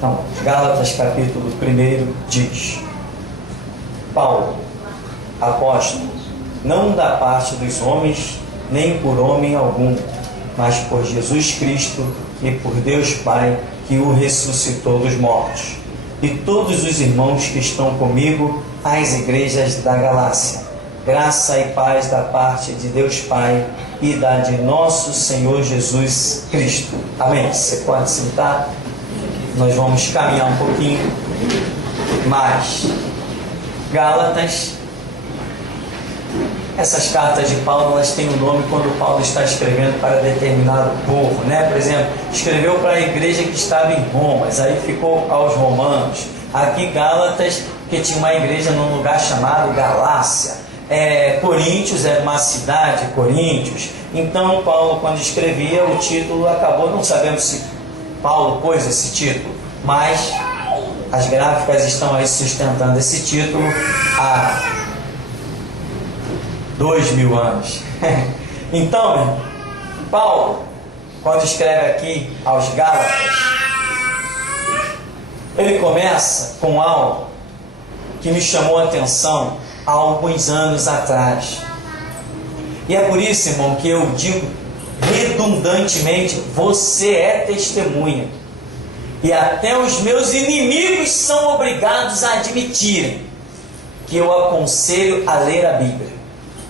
Então, Gálatas capítulo 1 diz: Paulo, apóstolo, não da parte dos homens, nem por homem algum, mas por Jesus Cristo e por Deus Pai, que o ressuscitou dos mortos, e todos os irmãos que estão comigo às igrejas da Galácia. Graça e paz da parte de Deus Pai e da de nosso Senhor Jesus Cristo. Amém. Você pode sentar. Nós vamos caminhar um pouquinho mais. Gálatas. Essas cartas de Paulo, elas têm um nome quando Paulo está escrevendo para determinado povo, né? Por exemplo, escreveu para a igreja que estava em Roma, aí ficou aos romanos. Aqui Gálatas, que tinha uma igreja num lugar chamado Galácia. Coríntios era uma cidade, Coríntios. Então Paulo, quando escrevia, o título acabou, não sabemos se Paulo pôs esse título, mas as gráficas estão aí sustentando esse título há 2000 anos. Então, Paulo, quando escreve aqui aos Gálatas, ele começa com algo que me chamou a atenção há alguns anos atrás. E é por isso, irmão, que eu digo redundantemente: você é testemunha. E até os meus inimigos são obrigados a admitirem que eu aconselho a ler a Bíblia.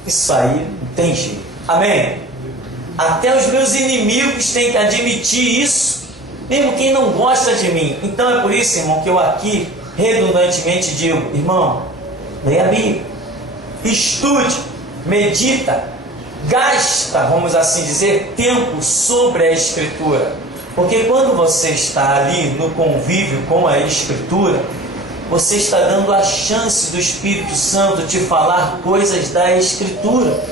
Isso aí não tem jeito. Amém? Até os meus inimigos têm que admitir isso, mesmo quem não gosta de mim. Então é por isso, irmão, que eu aqui redundantemente digo: irmão, leia a Bíblia, estude, medita, gasta, vamos assim dizer, tempo sobre a Escritura. Porque quando você está ali no convívio com a Escritura, você está dando a chance do Espírito Santo te falar coisas da Escritura.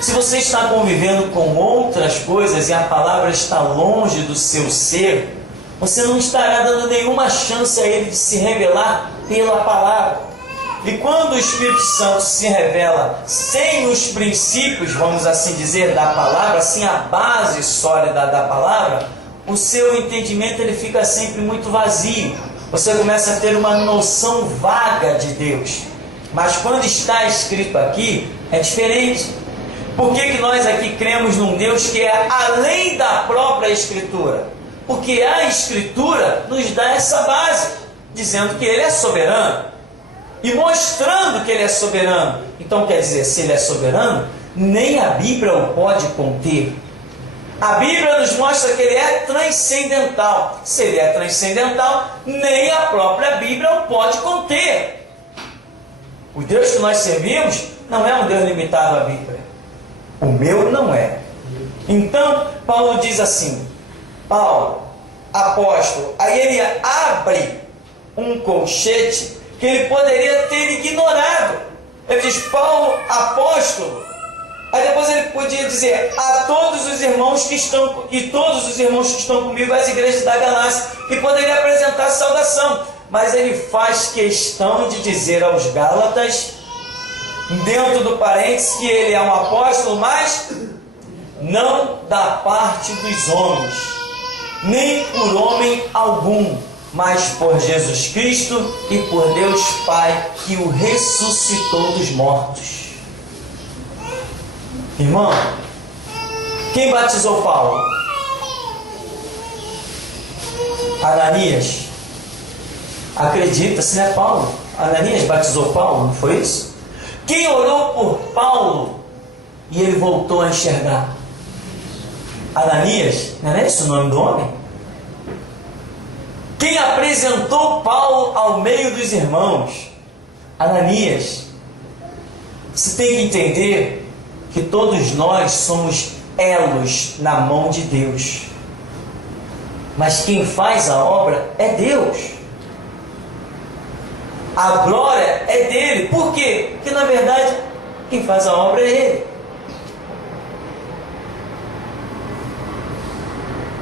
Se você está convivendo com outras coisas e a palavra está longe do seu ser, você não estará dando nenhuma chance a ele de se revelar pela palavra. E quando o Espírito Santo se revela sem os princípios, vamos assim dizer, da palavra, sem a base sólida da palavra, o seu entendimento ele fica sempre muito vazio. Você começa a ter uma noção vaga de Deus. Mas quando está escrito aqui, é diferente. Por que nós aqui cremos num Deus que é além da própria Escritura? Porque a Escritura nos dá essa base, dizendo que Ele é soberano. E mostrando que Ele é soberano. Então quer dizer, se Ele é soberano, nem a Bíblia o pode conter. A Bíblia nos mostra que Ele é transcendental. Se Ele é transcendental, nem a própria Bíblia o pode conter. O Deus que nós servimos não é um Deus limitado à Bíblia. O meu não é. Então, Paulo diz assim, Paulo, apóstolo, aí ele abre um colchete que ele poderia ter ignorado. Ele diz, Paulo, apóstolo. Aí depois ele podia dizer, a todos os irmãos que estão, e todos os irmãos que estão comigo, as igrejas da Galácia, e poderia apresentar saudação. Mas ele faz questão de dizer aos Gálatas, dentro do parênteses, que ele é um apóstolo, mas não da parte dos homens, nem por homem algum, mas por Jesus Cristo e por Deus Pai, que o ressuscitou dos mortos. Irmão, quem batizou Paulo? Ananias. Acredita-se, né, Paulo? Ananias batizou Paulo, não foi isso? Quem orou por Paulo e ele voltou a enxergar? Ananias, não é esse o nome do homem? Quem apresentou Paulo ao meio dos irmãos? Ananias. Você tem que entender que todos nós somos elos na mão de Deus. Mas quem faz a obra é Deus. A glória é dele. Por quê? Porque na verdade quem faz a obra é ele.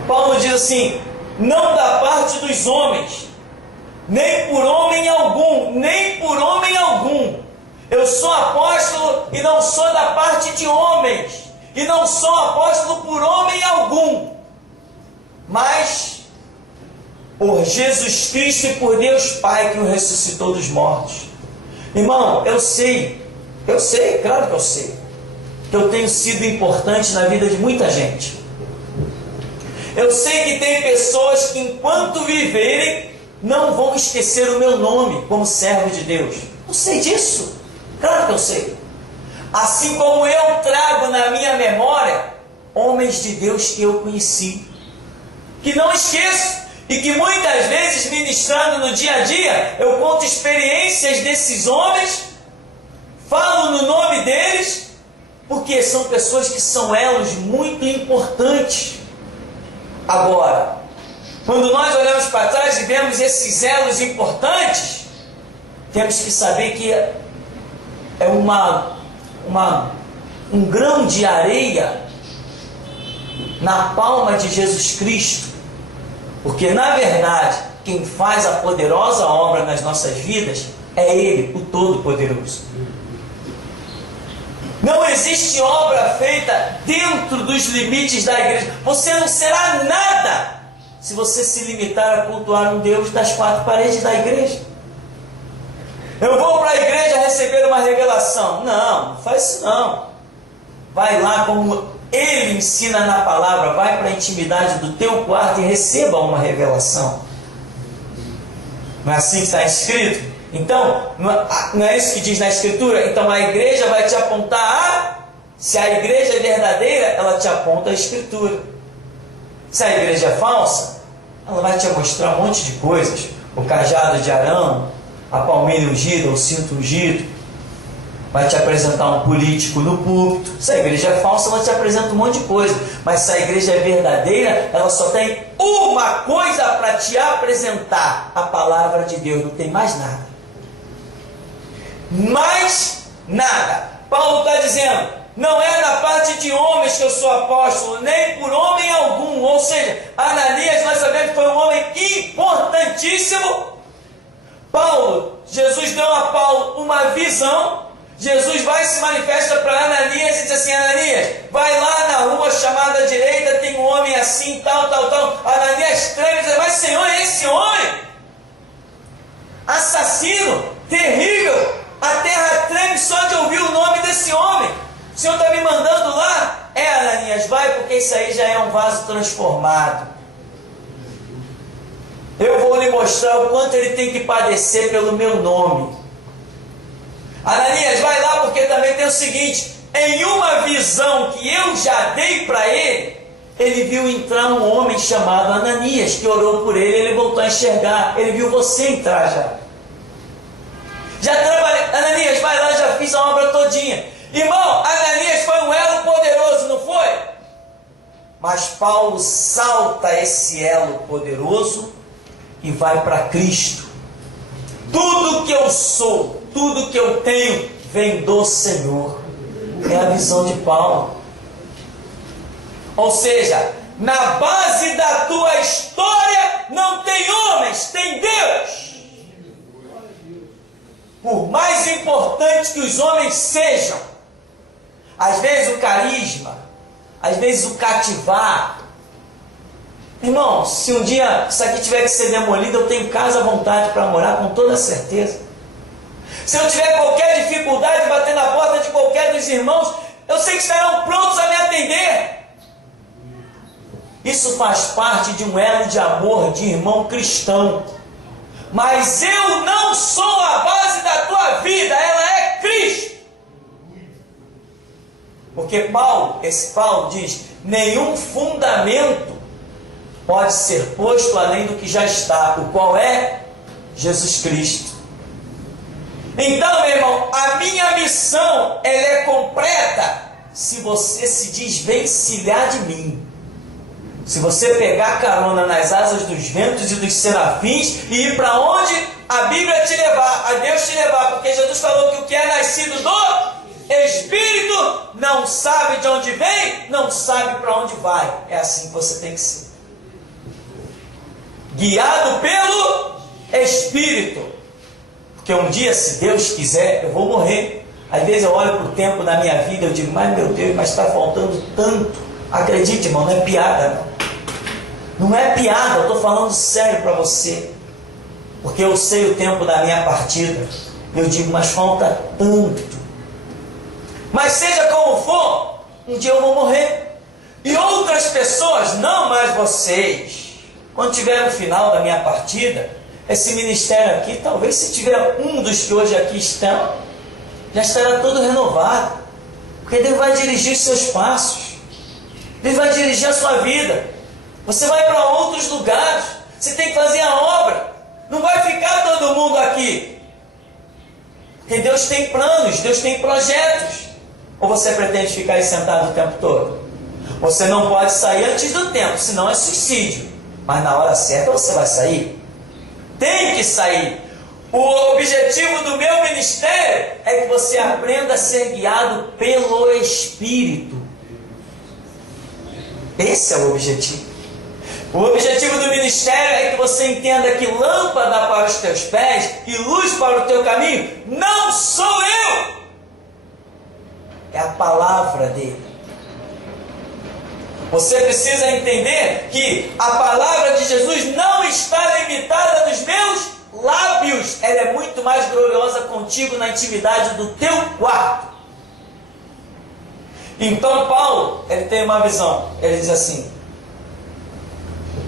Paulo diz assim, não da parte dos homens, nem por homem algum, nem por homem algum. Eu sou apóstolo e não sou da parte de homens, e não sou apóstolo por homem algum, mas por Jesus Cristo e por Deus Pai que o ressuscitou dos mortos. Irmão, eu sei, claro que eu sei, que eu tenho sido importante na vida de muita gente. Eu sei que tem pessoas que enquanto viverem não vão esquecer o meu nome como servo de Deus. Eu sei disso, claro que eu sei. Assim como eu trago na minha memória homens de Deus que eu conheci, que não esqueço, e que muitas vezes, ministrando no dia a dia, eu conto experiências desses homens, falo no nome deles, porque são pessoas que são elos muito importantes. Agora, quando nós olhamos para trás e vemos esses elos importantes, temos que saber que é um grão de areia na palma de Jesus Cristo, porque na verdade quem faz a poderosa obra nas nossas vidas é Ele, o Todo-Poderoso. Não existe obra feita dentro dos limites da igreja. Você não será nada se você se limitar a cultuar um Deus das quatro paredes da igreja. Eu vou para a igreja receber uma revelação. Não faz isso não. Vai lá como Ele ensina na palavra, vai para a intimidade do teu quarto e receba uma revelação. Não é assim que está escrito? Então, não é isso que diz na Escritura? Então a igreja vai te apontar se a igreja é verdadeira, ela te aponta a Escritura. Se a igreja é falsa, ela vai te mostrar um monte de coisas. O cajado de Arão, a palmeira ungida, o cinto ungido. Vai te apresentar um político no púlpito. Se a igreja é falsa, ela te apresenta um monte de coisa. Mas se a igreja é verdadeira, ela só tem uma coisa para te apresentar: a palavra de Deus. Não tem mais nada. Mais nada. Paulo está dizendo: não é na parte de homens que eu sou apóstolo, nem por homem algum. Ou seja, Ananias, nós sabemos que foi um homem importantíssimo. Jesus deu a Paulo uma visão. Jesus vai e se manifesta para Ananias e diz assim: Ananias, vai lá na rua chamada à direita, tem um homem assim, tal. Ananias treme e diz: mas Senhor, é esse homem? Assassino, terrível, a terra treme só de ouvir o nome desse homem. O Senhor está me mandando lá? Ananias, vai, porque isso aí já é um vaso transformado. Eu vou lhe mostrar o quanto ele tem que padecer pelo meu nome. Ananias, vai lá, porque também tem o seguinte: em uma visão que eu já dei para ele, ele viu entrar um homem chamado Ananias, que orou por ele, ele voltou a enxergar, ele viu você entrar já trabalhei. Ananias, vai lá, já fiz a obra todinha. Irmão, Ananias foi um elo poderoso, não foi? Mas Paulo salta esse elo poderoso e vai para Cristo. Tudo que eu sou, tudo que eu tenho, vem do Senhor. É a visão de Paulo. Ou seja, na base da tua história não tem homens, tem Deus. Por mais importante que os homens sejam, às vezes o carisma, às vezes o cativar. Irmão, se um dia isso aqui tiver que ser demolido, eu tenho casa à vontade para morar, com toda certeza. Se eu tiver qualquer dificuldade, bater na porta de qualquer dos irmãos, eu sei que estarão prontos a me atender. Isso faz parte de um elo de amor de irmão cristão. Mas eu não sou a base da tua vida, ela é Cristo. Porque esse Paulo diz: nenhum fundamento pode ser posto além do que já está, o qual é Jesus Cristo. Então, meu irmão, a minha missão, ela é completa se você se desvencilhar de mim. Se você pegar carona nas asas dos ventos e dos serafins e ir para onde a Bíblia te levar, a Deus te levar, porque Jesus falou que o que é nascido do Espírito não sabe de onde vem, não sabe para onde vai. É assim que você tem que ser. Guiado pelo Espírito. Porque um dia, se Deus quiser, eu vou morrer. Às vezes eu olho para o tempo da minha vida e eu digo: mas meu Deus, mas está faltando tanto. Acredite, irmão, não é piada, não. Não é piada, eu estou falando sério para você. Porque eu sei o tempo da minha partida. Eu digo, mas falta tanto. Mas seja como for, um dia eu vou morrer. E outras pessoas, não mais vocês. Quando tiver no final da minha partida, esse ministério aqui, talvez se tiver um dos que hoje aqui estão, já estará todo renovado. Porque Deus vai dirigir os seus passos. Deus vai dirigir a sua vida. Você vai para outros lugares. Você tem que fazer a obra. Não vai ficar todo mundo aqui. Porque Deus tem planos, Deus tem projetos. Ou você pretende ficar aí sentado o tempo todo? Você não pode sair antes do tempo, senão é suicídio. Mas na hora certa você vai sair. Tem que sair. O objetivo do meu ministério é que você aprenda a ser guiado pelo Espírito. Esse é o objetivo. O objetivo do ministério é que você entenda que lâmpada para os teus pés e luz para o teu caminho não sou eu. É a palavra dele. Você precisa entender que a palavra de Jesus não está limitada nos meus lábios. Ela é muito mais gloriosa contigo na intimidade do teu quarto. Então Paulo, ele tem uma visão. Ele diz assim: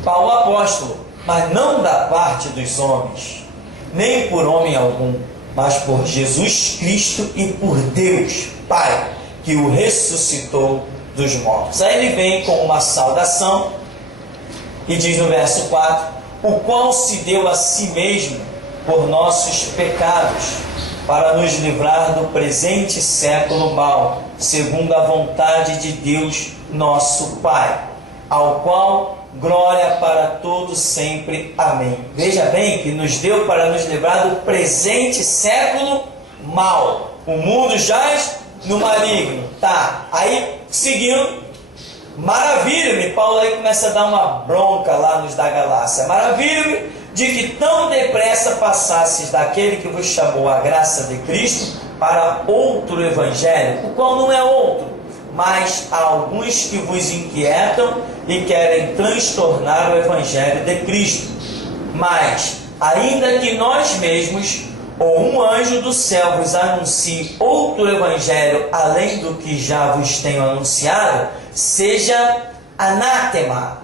Paulo apóstolo, mas não da parte dos homens, nem por homem algum, mas por Jesus Cristo e por Deus Pai, que o ressuscitou dos mortos. Aí ele vem com uma saudação e diz no verso 4: o qual se deu a si mesmo por nossos pecados, para nos livrar do presente século mau, segundo a vontade de Deus nosso Pai, ao qual glória para todos sempre. Amém. Veja bem que nos deu para nos livrar do presente século mau. O mundo jaz no maligno. Tá, aí seguindo, maravilho-me, Paulo aí começa a dar uma bronca lá nos da Galácia. Maravilho-me de que tão depressa passasses daquele que vos chamou a graça de Cristo para outro evangelho, o qual não é outro, mas há alguns que vos inquietam e querem transtornar o evangelho de Cristo. Mas, ainda que nós mesmos ou um anjo do céu vos anuncie outro evangelho além do que já vos tenho anunciado, seja anátema.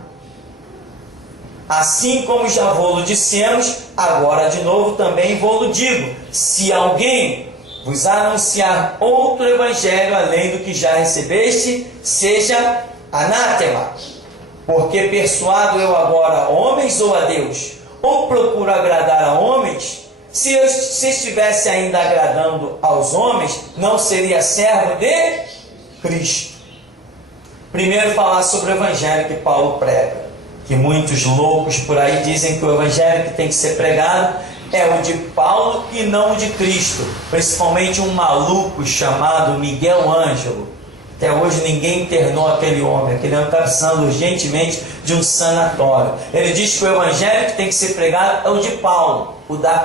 Assim como já vou-lo dissemos, agora de novo também vou-lo digo: se alguém vos anunciar outro evangelho além do que já recebeste, seja anátema. Porque persuado eu agora homens ou a Deus? Ou procuro agradar a homens? Se eu estivesse ainda agradando aos homens, não seria servo de Cristo. Primeiro falar sobre o evangelho que Paulo prega, que muitos loucos por aí dizem que o evangelho que tem que ser pregado é o de Paulo e não o de Cristo. Principalmente um maluco chamado Miguel Ângelo. Até hoje ninguém internou aquele homem. Aquele homem está precisando urgentemente de um sanatório. Ele diz que o evangelho que tem que ser pregado é o de Paulo, o da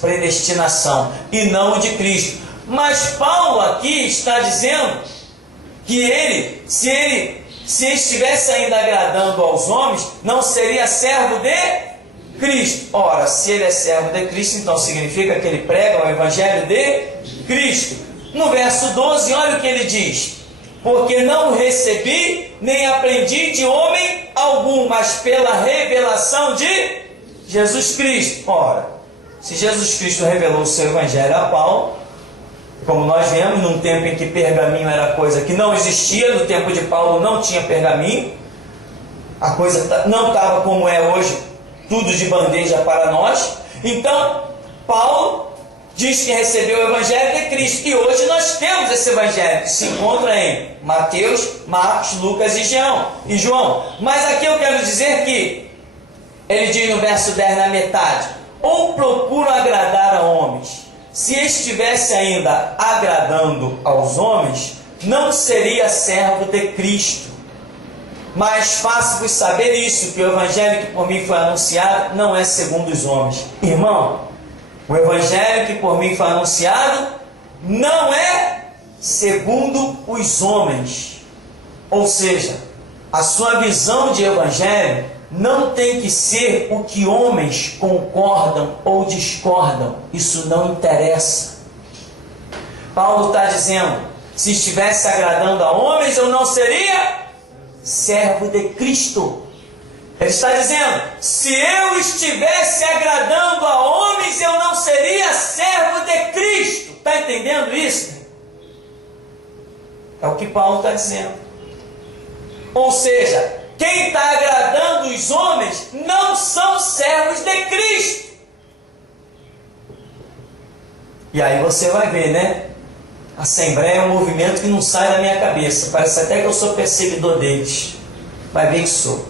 predestinação, e não o de Cristo. Mas Paulo aqui está dizendo que se estivesse ainda agradando aos homens, não seria servo de Cristo. Ora, se ele é servo de Cristo, então significa que ele prega o evangelho de Cristo. No verso 12, olha o que ele diz: porque não recebi nem aprendi de homem algum, mas pela revelação de Jesus Cristo. Ora, se Jesus Cristo revelou o seu evangelho a Paulo, como nós vemos, num tempo em que pergaminho era coisa que não existia, no tempo de Paulo não tinha pergaminho, a coisa não estava como é hoje, tudo de bandeja para nós. Então, Paulo diz que recebeu o evangelho de Cristo, e hoje nós temos esse evangelho, que se encontra em Mateus, Marcos, Lucas e João. Mas aqui eu quero dizer que ele diz no verso 10, na metade: ou procuro agradar a homens. Se estivesse ainda agradando aos homens, não seria servo de Cristo. Mas faço-vos saber isso, que o evangelho que por mim foi anunciado não é segundo os homens. Irmão, o evangelho que por mim foi anunciado não é segundo os homens. Ou seja, a sua visão de evangelho não tem que ser o que homens concordam ou discordam. Isso não interessa. Paulo está dizendo, se estivesse agradando a homens, eu não seria servo de Cristo. Ele está dizendo, se eu estivesse agradando a homens, eu não seria servo de Cristo. Está entendendo isso? É o que Paulo está dizendo. Ou seja, quem está agradando os homens não são servos de Cristo. E aí você vai ver, né? Assembleia é um movimento que não sai da minha cabeça. Parece até que eu sou perseguidor deles. Vai ver que sou.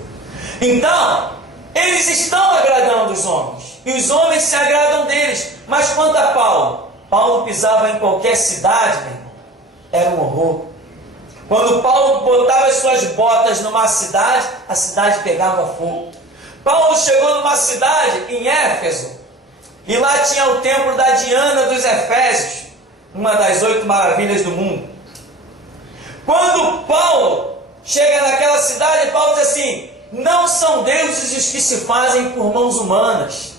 Então, eles estão agradando os homens. E os homens se agradam deles. Mas quanto a Paulo? Paulo pisava em qualquer cidade, meu irmão. Era um horror. Quando Paulo botava as suas botas numa cidade, a cidade pegava fogo. Paulo chegou numa cidade, em Éfeso, e lá tinha o templo da Diana dos Efésios, uma das 8 maravilhas do mundo. Quando Paulo chega naquela cidade, Paulo diz assim, não são deuses os que se fazem por mãos humanas.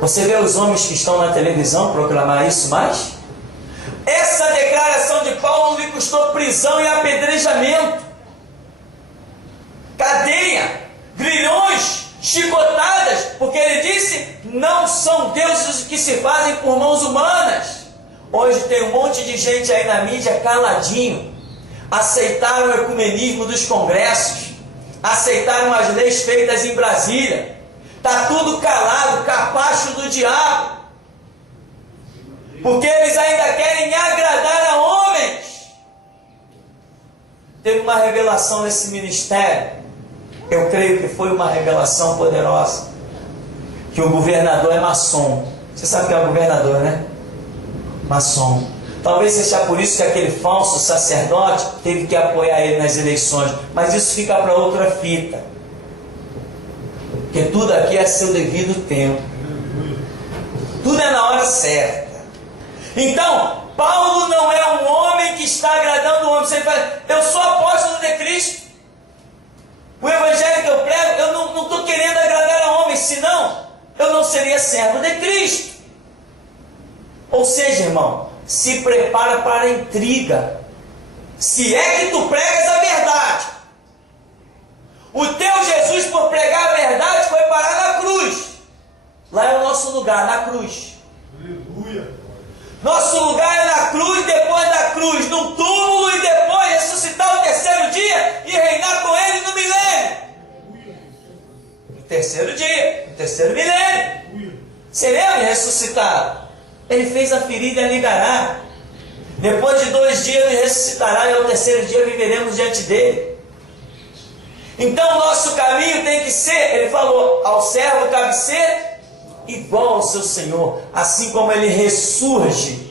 Você vê os homens que estão na televisão proclamar isso mais? Essa declaração de Paulo lhe custou prisão e apedrejamento, cadeia, grilhões, chicotadas, porque ele disse, não são deuses que se fazem por mãos humanas. Hoje tem um monte de gente aí na mídia caladinho, aceitaram o ecumenismo dos congressos, aceitaram as leis feitas em Brasília, está tudo calado, capacho do diabo, porque eles ainda querem agradar a homens. Teve uma revelação nesse ministério, eu creio que foi uma revelação poderosa, que o governador é maçom. Você sabe o que é o governador, né? Maçom. Talvez seja por isso que aquele falso sacerdote teve que apoiar ele nas eleições, mas isso fica para outra fita, porque tudo aqui é seu devido tempo, tudo é na hora certa. Então, Paulo não é um homem que está agradando o homem. Você fala, eu sou apóstolo de Cristo, o evangelho que eu prego, eu não estou querendo agradar a homens, senão eu não seria servo de Cristo. Ou seja, irmão, se prepara para a intriga, se é que tu pregas a verdade. O teu Jesus, por pregar a verdade, foi parar na cruz. Lá é o nosso lugar, na cruz. Aleluia. Nosso lugar é na cruz, depois da cruz, no túmulo, e depois ressuscitar o terceiro dia e reinar com ele no milênio. No terceiro dia, no terceiro milênio. Seremos ressuscitados. Ele fez a ferida e a ligará. Depois de 2 dias ele ressuscitará, e ao terceiro dia viveremos diante dele. Então o nosso caminho tem que ser, ele falou, ao servo cabe ser igual ao seu Senhor. Assim como ele ressurge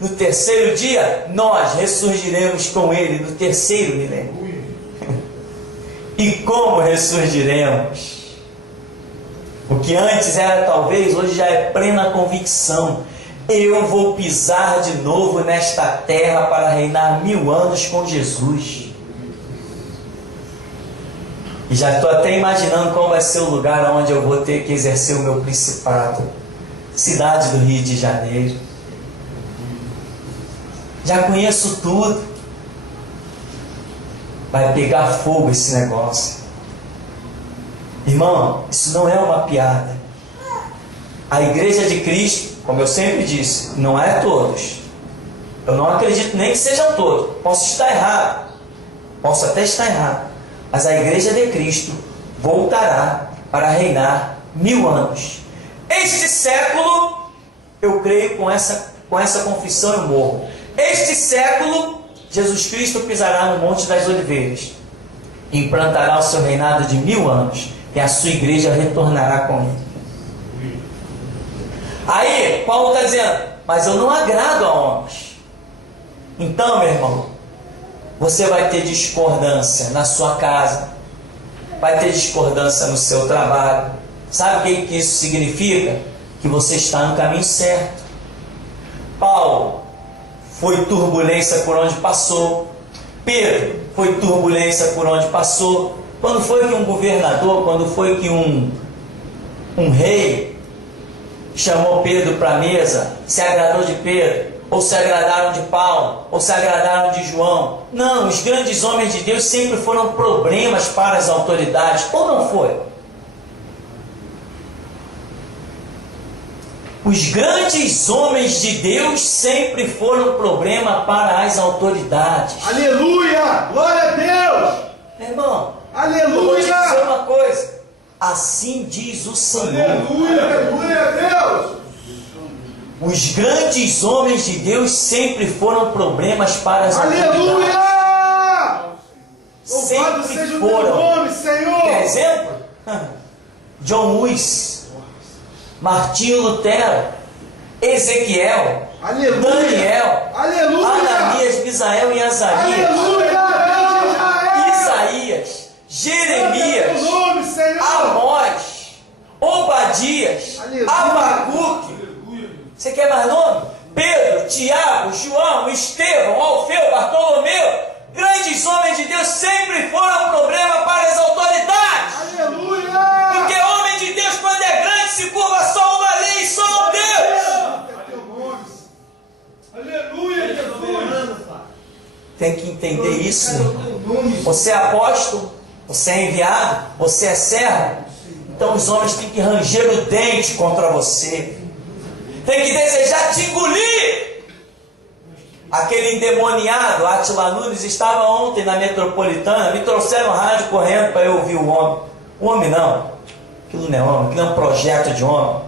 no terceiro dia, nós ressurgiremos com ele no terceiro milênio. E como ressurgiremos? O que antes era talvez, hoje já é plena convicção. Eu vou pisar de novo nesta terra para reinar 1000 anos com Jesus. E já estou até imaginando qual vai ser o lugar onde eu vou ter que exercer o meu principado. Cidade do Rio de Janeiro. Já conheço tudo. Vai pegar fogo esse negócio. Irmão, isso não é uma piada. A igreja de Cristo, como eu sempre disse, não é todos. Eu não acredito nem que sejam todos. Posso estar errado. Posso até estar errado. Mas a igreja de Cristo voltará para reinar 1000 anos. Este século, eu creio com essa confissão eu morro. Este século, Jesus Cristo pisará no Monte das Oliveiras, implantará o seu reinado de 1000 anos, e a sua igreja retornará com ele. Aí, Paulo está dizendo, mas eu não agrado a homens. Então, meu irmão, você vai ter discordância na sua casa, vai ter discordância no seu trabalho. Sabe o que isso significa? Que você está no caminho certo. Paulo foi turbulência por onde passou. Pedro foi turbulência por onde passou. Quando foi que um governador, quando foi que um rei chamou Pedro para a mesa, se agradou de Pedro, ou se agradaram de Paulo, ou se agradaram de João? Não, os grandes homens de Deus sempre foram problemas para as autoridades, ou não foi? Os grandes homens de Deus sempre foram problema para as autoridades. Aleluia! Glória a Deus! Meu irmão, aleluia! eu vou te dizer uma coisa. Assim diz o Senhor. Aleluia! Aleluia a Deus! Os grandes homens de Deus sempre foram problemas para as autoridades. Aleluia! Sempre Louvado seja o foram. teu nome, Senhor! Quer exemplo? John Lewis, Martinho Lutero, Ezequiel, Aleluia! Daniel, Aleluia! Ananias, Misael e Azarias, Aleluia! Isaías, Jeremias, Teu nome, Senhor! Amós, Obadias, Aleluia! Abacuque. Você quer mais nome? Pedro, Tiago, João, Estevão, Alfeu, Bartolomeu. Grandes homens de Deus sempre foram problema para as autoridades. Aleluia! Porque homem de Deus, quando é grande, se curva só uma lei e só um Deus. Aleluia, Jesus! Tem que entender isso, meu irmão. Você é apóstolo, você é enviado, você é servo. Então os homens têm que ranger o dente contra você. Tem que desejar te engolir. Aquele endemoniado, Átila Nunes, estava ontem na Metropolitana, me trouxeram o rádio correndo para eu ouvir o homem. O homem não. Aquilo não é homem, aquilo é um projeto de homem.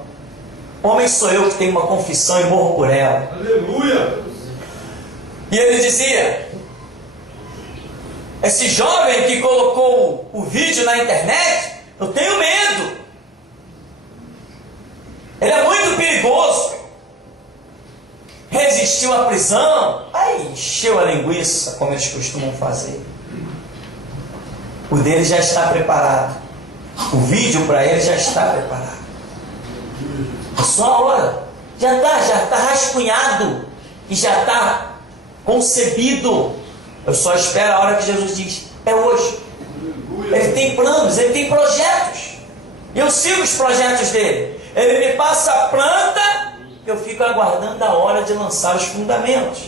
Homem sou eu que tenho uma confissão e morro por ela. Aleluia! E ele dizia: esse jovem que colocou o vídeo na internet, eu tenho medo. Ele é muito perigoso. Resistiu à prisão. Aí encheu a linguiça, como eles costumam fazer. O dele já está preparado. O vídeo para ele já está preparado. É só a hora. Já está rascunhado. E já está concebido. Eu só espero a hora que Jesus diz: é hoje. Ele tem planos, ele tem projetos. E eu sigo os projetos dele. Ele me passa a planta, eu fico aguardando a hora de lançar os fundamentos.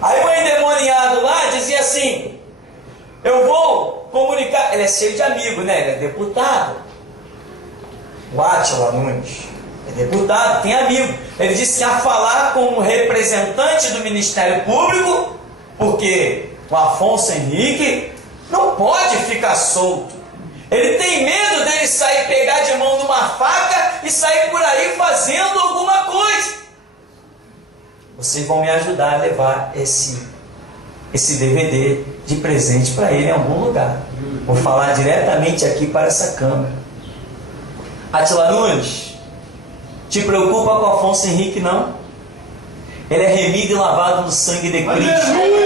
Aí o endemoniado lá dizia assim: eu vou comunicar. Ele é cheio de amigos, né? Ele é deputado. O Átila Nunes é deputado, tem amigo. Ele disse que ia falar com um representante do Ministério Público, porque o Afonso Henrique não pode ficar solto. Ele tem medo dele sair, pegar de mão numa faca e sair por aí fazendo alguma coisa. Vocês vão me ajudar a levar esse DVD de presente para ele em algum lugar. Vou falar diretamente aqui para essa câmera. Átila Nunes, te preocupa com Afonso Henrique, não? Ele é remido e lavado no sangue de Cristo.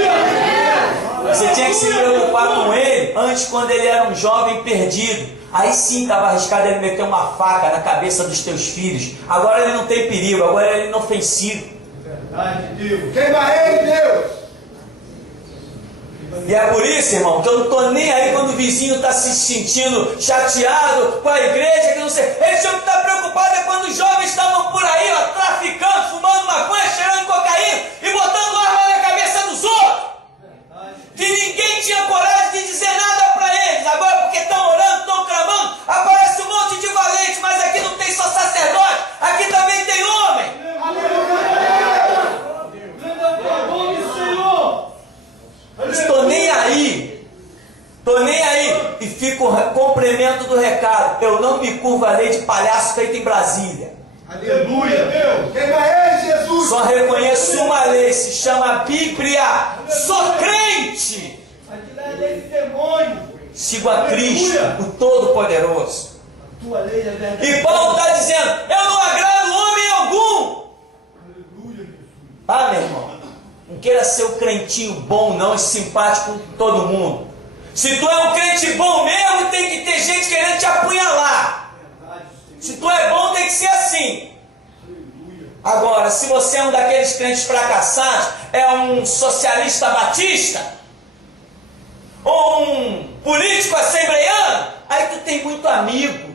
Você tinha que se preocupar com ele antes, quando ele era um jovem perdido. Aí sim estava arriscado ele meter uma faca na cabeça dos teus filhos. Agora ele não tem perigo, agora ele é inofensivo. Verdade, Deus. Queima ele, Deus! E é por isso, irmão, que eu não estou nem aí quando o vizinho está se sentindo chateado com a igreja, que não sei. Ele tinha que estar preocupado é quando os jovens estavam por aí, ó, traficando, fumando maconha, cheirando cocaína e botando arma na cabeça dos outros. Que ninguém tinha coragem de dizer nada para eles. Agora, porque estão orando, estão clamando, aparece um monte de valente, mas aqui não tem só sacerdote, aqui também tem homem. Estou nem aí. Estou nem aí. E fico complemento do recado. Eu não me curvo a lei de palhaço feito em Brasília. Aleluia, Deus! Queima ele, Jesus! Só reconheço uma lei, se chama Bíblia. Sou crente. Aquilo é a lei do demônio. Sigo a Cristo, o Todo-Poderoso. A tua lei é verdade. E Paulo está dizendo: eu não agrado homem algum. Aleluia, Jesus. Ah, meu irmão, não queira ser um crentinho bom, não, e simpático com todo mundo. Se tu é um crente bom mesmo, tem que ter gente querendo te apunhalar. Se tu é bom, tem que ser assim. Agora, se você é um daqueles crentes fracassados, é um socialista batista, ou um político assembleiano, aí tu tem muito amigo.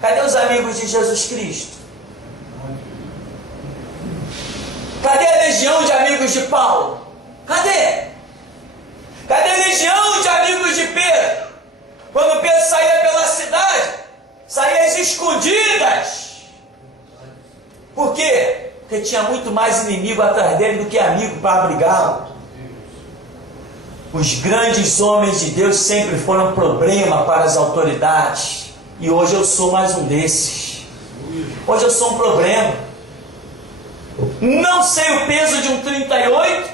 Cadê os amigos de Jesus Cristo? Cadê a legião de amigos de Paulo? Cadê? Cadê a legião de amigos de Pedro? Quando Pedro saía pela cidade, saía às escondidas. Por quê? Porque tinha muito mais inimigo atrás dele do que amigo para abrigá-lo. Os grandes homens de Deus sempre foram problema para as autoridades. E hoje eu sou mais um desses. Hoje eu sou um problema. Não sei o peso de um 38.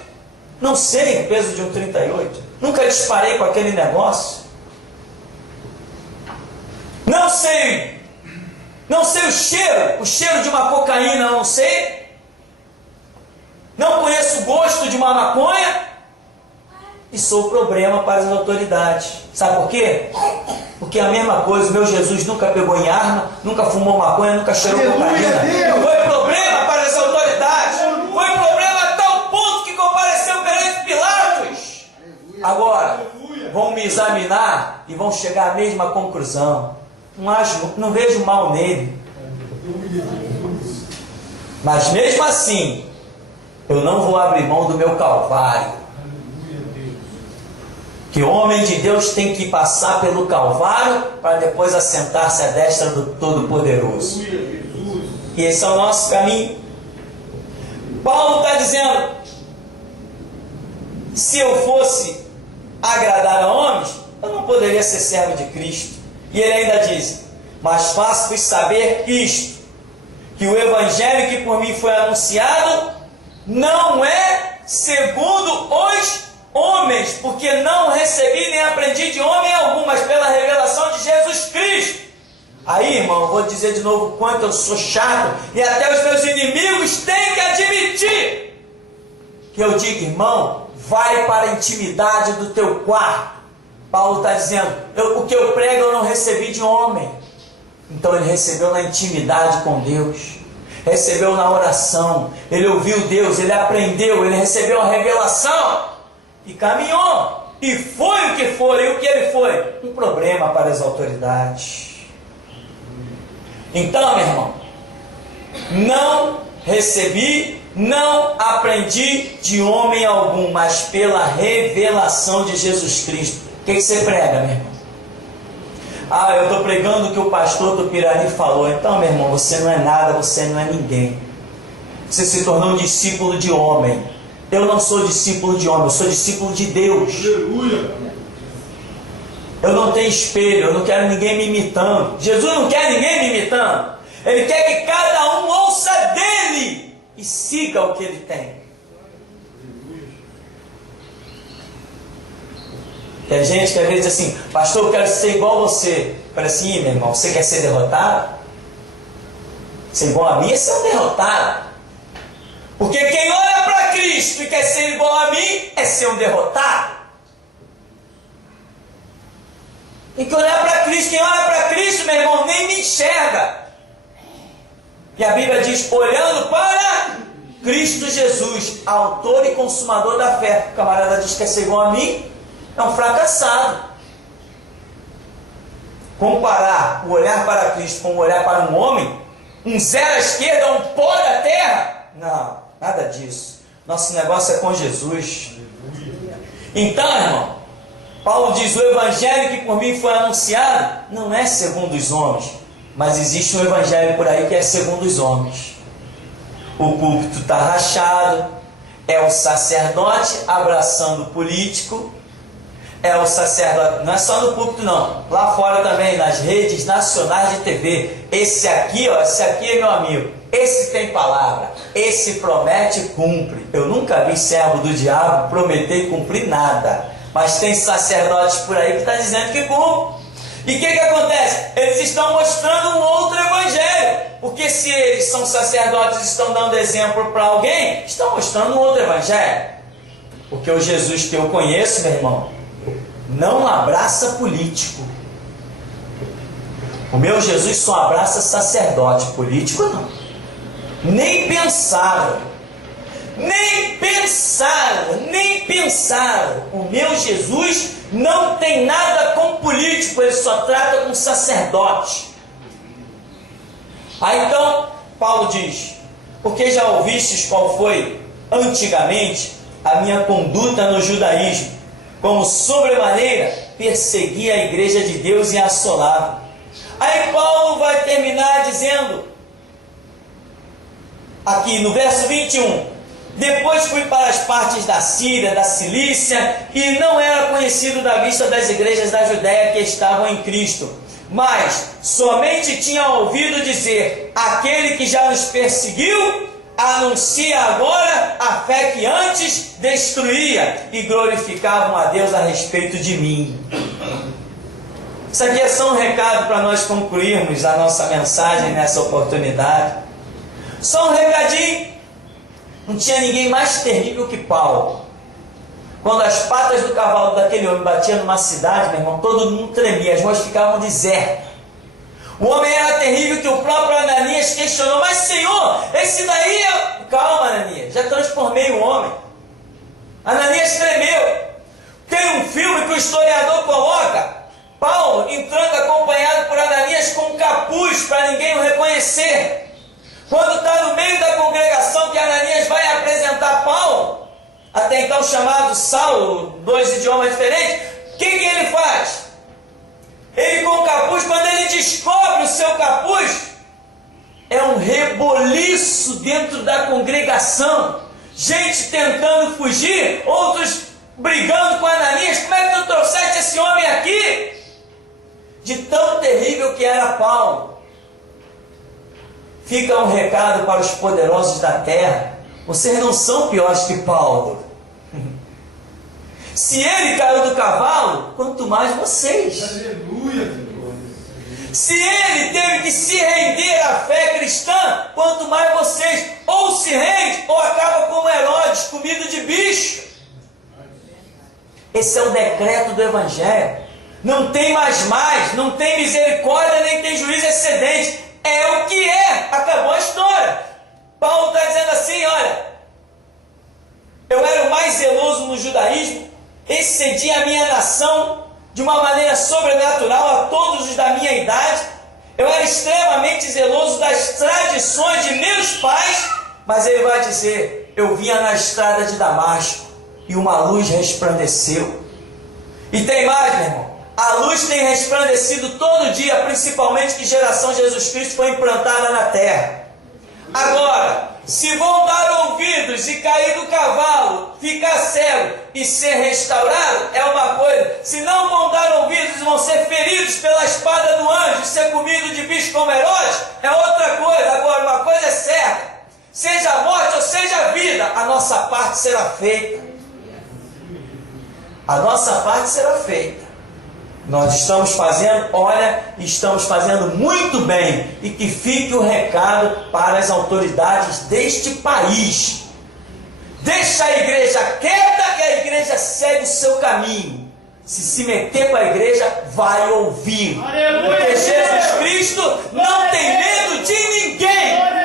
Não sei o peso de um 38. Nunca disparei com aquele negócio. Não sei o cheiro de uma cocaína, não sei. Não conheço o gosto de uma maconha. E sou problema para as autoridades. Sabe por quê? Porque é a mesma coisa, o meu Jesus nunca pegou em arma, nunca fumou maconha, nunca cheirou cocaína. Foi problema para as autoridades. Foi problema a tal ponto que compareceu perante Pilatos. Agora, vão me examinar e vão chegar à mesma conclusão. Não vejo mal nele. Mas mesmo assim, eu não vou abrir mão do meu Calvário. Que o homem de Deus tem que passar pelo Calvário para depois assentar-se à destra do Todo-Poderoso. E esse é o nosso caminho. Paulo está dizendo: se eu fosse agradar a homens, eu não poderia ser servo de Cristo. E ele ainda diz: mas faço-vos saber isto, que o evangelho que por mim foi anunciado não é segundo os homens, porque não recebi nem aprendi de homem algum, mas pela revelação de Jesus Cristo. Aí, irmão, eu vou dizer de novo o quanto eu sou chato, e até os meus inimigos têm que admitir que eu digo: irmão, vai para a intimidade do teu quarto. Paulo está dizendo: o que eu prego eu não recebi de homem. Então ele recebeu na intimidade com Deus, recebeu na oração, ele ouviu Deus, ele aprendeu, ele recebeu a revelação e caminhou, e foi o que foi. E o que ele foi? Um problema para as autoridades. Então, meu irmão, não recebi, não aprendi de homem algum, mas pela revelação de Jesus Cristo. O que você prega, meu irmão? Ah, eu estou pregando o que o pastor do Pirani falou. Então, meu irmão, você não é nada, você não é ninguém. Você se tornou um discípulo de homem. Eu não sou discípulo de homem, eu sou discípulo de Deus. Aleluia. Eu não tenho espelho, eu não quero ninguém me imitando. Jesus não quer ninguém me imitando. Ele quer que cada um ouça dele e siga o que ele tem. Tem gente que às vezes diz assim: pastor, eu quero ser igual a você. Eu falei assim: meu irmão, você quer ser derrotado? Ser igual a mim é ser um derrotado. Porque quem olha para Cristo e quer ser igual a mim é ser um derrotado. E quem olha para Cristo, meu irmão, nem me enxerga. E a Bíblia diz: olhando para Cristo Jesus, autor e consumador da fé. O camarada diz que quer ser igual a mim, é um fracassado. Comparar o olhar para Cristo com o olhar para um homem, um zero à esquerda, um pó da terra, não, nada disso. Nosso negócio é com Jesus. Então, irmão, Paulo diz: o evangelho que por mim foi anunciado não é segundo os homens, mas existe um evangelho por aí que é segundo os homens. O púlpito está rachado, é o sacerdote abraçando o político, é o sacerdote, não é só no púlpito não, lá fora também, nas redes nacionais de TV. Esse aqui, ó, esse aqui é meu amigo, esse tem palavra, esse promete e cumpre. Eu nunca vi servo do diabo prometer e cumprir nada, mas tem sacerdotes por aí que está dizendo que cumpre. E o que acontece? Eles estão mostrando um outro evangelho, porque se eles são sacerdotes e estão dando exemplo para alguém, estão mostrando um outro evangelho. Porque o Jesus que eu conheço, meu irmão, não abraça político. O meu Jesus só abraça sacerdote, político não. Nem pensar. Nem pensaram. O meu Jesus não tem nada com político, ele só trata com sacerdote. Aí então, Paulo diz: porque já ouvistes qual foi antigamente a minha conduta no judaísmo, como sobremaneira persegui a igreja de Deus e a assolava. Aí Paulo vai terminar dizendo, aqui no verso 21, depois fui para as partes da Síria, da Cilícia, e não era conhecido da vista das igrejas da Judéia que estavam em Cristo, mas somente tinha ouvido dizer: aquele que já nos perseguiu anuncia agora a fé que antes destruía, e glorificavam a Deus a respeito de mim. Isso aqui é só um recado para nós concluirmos a nossa mensagem nessa oportunidade. Só um recadinho. Não tinha ninguém mais terrível que Paulo. Quando as patas do cavalo daquele homem batiam numa cidade, meu irmão, todo mundo tremia, as ruas ficavam desertas. O homem era terrível que o próprio Ananias questionou: mas Senhor, esse daí é... Calma, Ananias, já transformei o homem. Ananias tremeu. Tem um filme que o historiador coloca Paulo entrando acompanhado por Ananias com um capuz para ninguém o reconhecer. Quando está no meio da congregação que Ananias vai apresentar Paulo, até então chamado Saulo, 2 idiomas diferentes, o que ele faz? Ele com o capuz, quando ele descobre o seu capuz, é um reboliço dentro da congregação. Gente tentando fugir, outros brigando com Ananias. Como é que tu trouxeste esse homem aqui? De tão terrível que era Paulo. Fica um recado para os poderosos da terra: vocês não são piores que Paulo. Se ele caiu do cavalo, quanto mais vocês. Aleluia. Se ele teve que se render à fé cristã, quanto mais vocês. Ou se rende, ou acaba como Herodes, comido de bicho. Esse é o decreto do Evangelho. Não tem mais, não tem misericórdia, nem tem juízo excedente. É o que é. Acabou a história. Paulo está dizendo assim: olha, eu era o mais zeloso no judaísmo, excedi a minha nação de uma maneira sobrenatural a todos os da minha idade. Eu era extremamente zeloso das tradições de meus pais. Mas ele vai dizer: eu vinha na estrada de Damasco e uma luz resplandeceu. E tem mais, meu irmão. A luz tem resplandecido todo dia, principalmente que geração Jesus Cristo foi implantada na terra. Agora, se vão dar ouvidos e cair do cavalo, ficar cego e ser restaurado, é uma coisa. Se não vão dar ouvidos e vão ser feridos pela espada do anjo, ser comido de bicho como Herodes, é outra coisa. Agora, uma coisa é certa: seja a morte ou seja a vida, a nossa parte será feita. A nossa parte será feita. Nós estamos fazendo, estamos fazendo muito bem. E que fique o recado para as autoridades deste país: deixa a igreja quieta e a igreja segue o seu caminho. Se meter com a igreja, vai ouvir. Aleluia. Porque Jesus Cristo não tem medo de ninguém.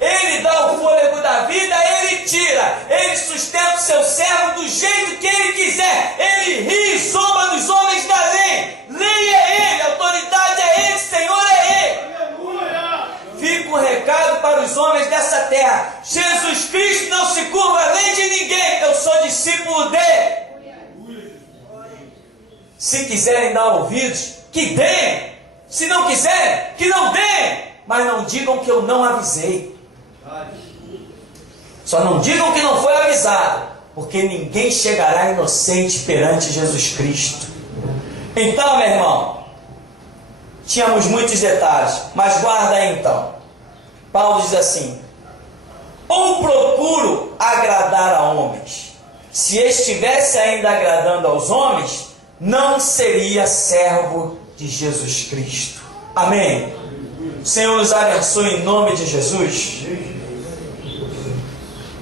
Ele dá o fôlego da vida, ele tira. Ele sustenta o seu servo do jeito que ele quiser. Ele ri e zomba dos homens da lei. Lei é ele, autoridade é ele, Senhor é ele. Aleluia. Fica o recado para os homens dessa terra: Jesus Cristo não se curva a lei de ninguém. Eu sou discípulo dele. Se quiserem dar ouvidos, que deem. Se não quiserem, que não deem. Mas não digam que eu não avisei. Só não digam que não foi avisado, porque ninguém chegará inocente perante Jesus Cristo. Então, meu irmão, tínhamos muitos detalhes, mas guarda aí então. Paulo diz assim: ou procuro agradar a homens. Se estivesse ainda agradando aos homens, não seria servo de Jesus Cristo. Amém? O Senhor nos abençoe em nome de Jesus.